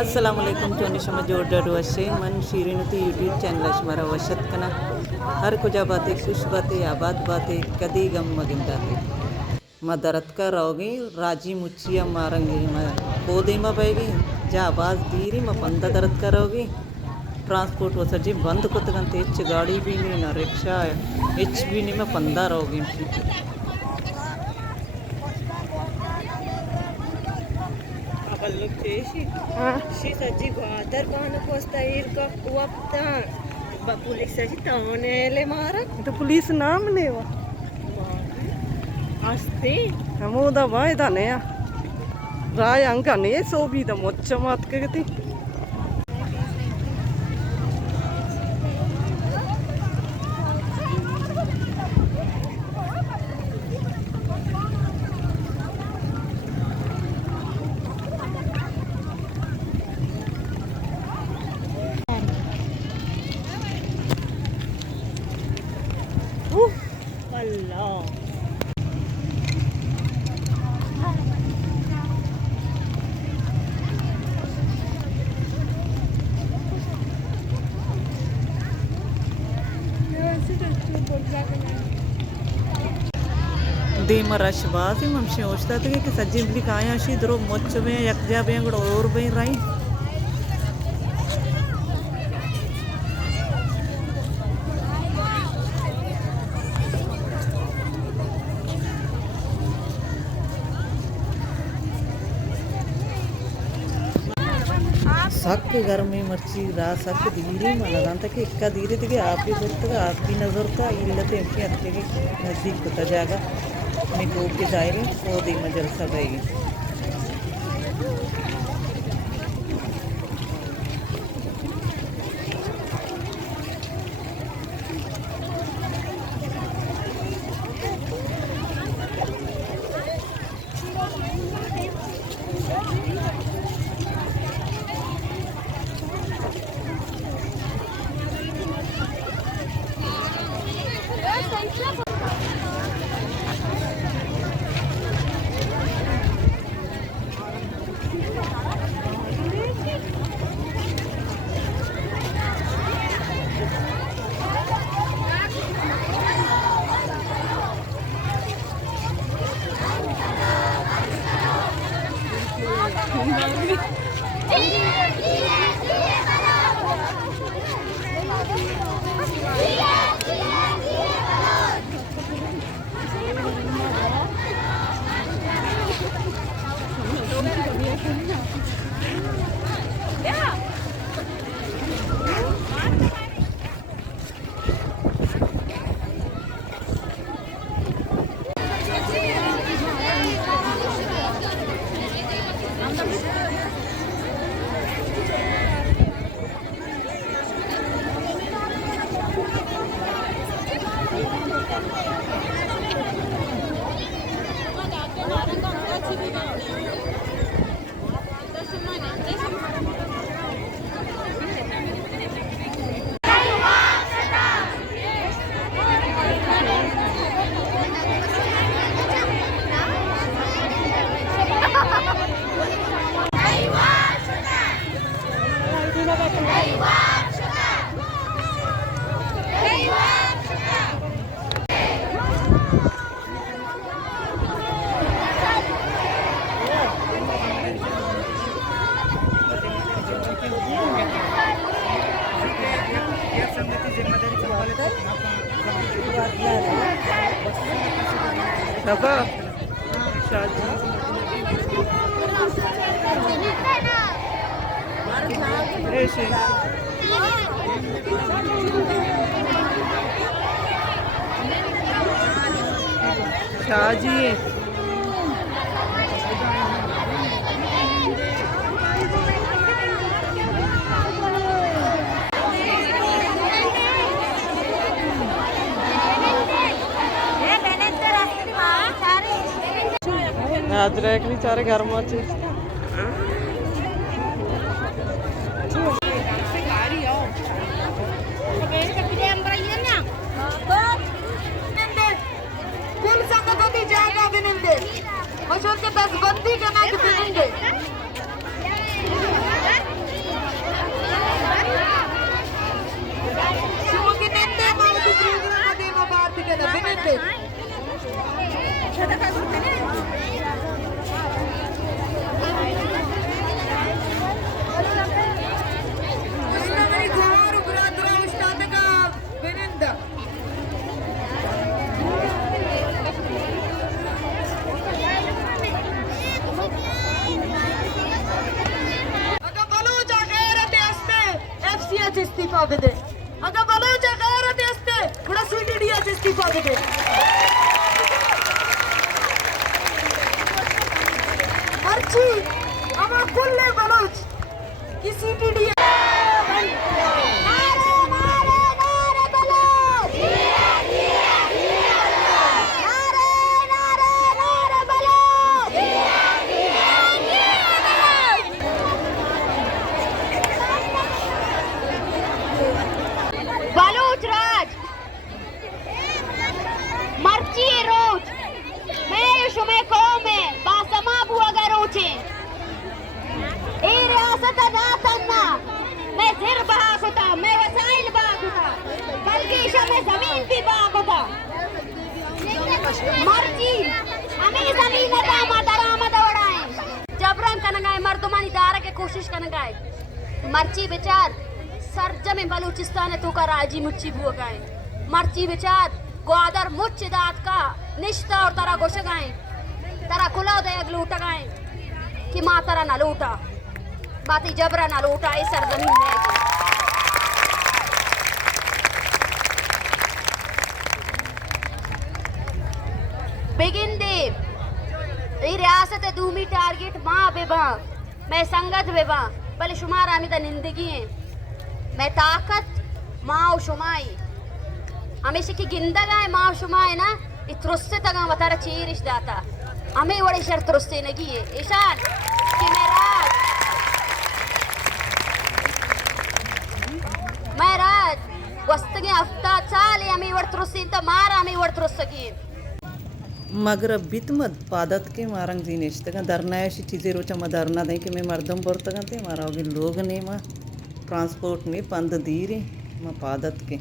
असलम चोनिशम जोडर वशे मन शीरीनती YouTube channel हमारा वशत कना हर कुजा बातें खुश बातें आबाद बातें कदी गम मगिंदाते मदरत का रोगी राजी मुचिया मारंगे म पोदी म बैगी जा आवाज़ दीरी म पंदा दरद का रोगी ट्रांसपोर्ट वो सजी बंद कुतगंत एच गाड़ी भी नहीं ना रिक्शा एच भी नहीं मैं पंदा रोगी Balok చేసి షీ సజ్జి గోదర్ బాను పోస్తా ఇర్క వప్తా ba pulis saji taonele mara itu pulis naam lewa asti amuda vai da ne ya rai anga ne so bi da mocha mat kagati Allah दीमा रशवासी ममशी होता था कि सज्जी भी काया शी दरो मोच में यकजा भी अंगड़ और भी रही सक गर्मी मर्ची रा सक धीरे मलगंत कि इक्का धीरे दिखे आपकी जरूरत आपकी नज़र का इल्लत इनकी अच्छे के नज़दीक होता जाएगा మీకు की दायरे वो दी में जलसा रहेगी Siapa? Shaji. Sih. Shaji. Adrek ni cari garmat sih. Maksudnya tas ganti karena kita इस्तीफा दे दे अगर बलोच गैरत इसते थोड़ा सीटीडीए से इस्तीफा दे दे मर्ची हम कुल्ले बलोच की सीटीडीए बलूच राज मर्ची रोज मैं शुमे कौम में बासमा बुआ गरोचे ए रियासत ना तन्ना मैं सिर बहा होता मैं वसाइल बहा होता बल्कि शमे जमीन भी बहा होता मर्ची हमें जमीन का मदरामद उड़ाए जबरन कनगाए मर्दमानी दारा के कोशिश कनगाए मर्ची बेचार सरजम बलूचिस्तान तो का राजी मुच्ची बुआ गाए मर्ची विचार ग्वादर मुच्च दात का निश्ता और तरा गोश गाए तरा खुला दे लूटा गाए कि माँ तरा ना लूटा बाती जबरा ना लूटा इस सरजमीन में बिगिन दे ये रियासत दूमी टारगेट माँ बेबा मैं संगत बेबा भले शुमार आमिदा निंदगी है मैं ताकत माँ शुमाई हमेशा की गिंदगा है माँ शुमाई ना इतरुस्से तगा वतारा चीरिश दाता हमें बड़े शर्त रुस्से नगी है ईशान कि मैं राज वस्तगे हफ्ता साल हमें वर्त रुस्से तो मारा हमें वर्त रुस्सगी मगर बितमद पादत के मारंग जीनेश तक दरनायशी चीज़ें रोचा मदरना दें कि मैं मर्दम बोर तक ते मारा होगी लोग ने माँ ट्रांसपोर्ट ने पंद दी रे माँ पादत के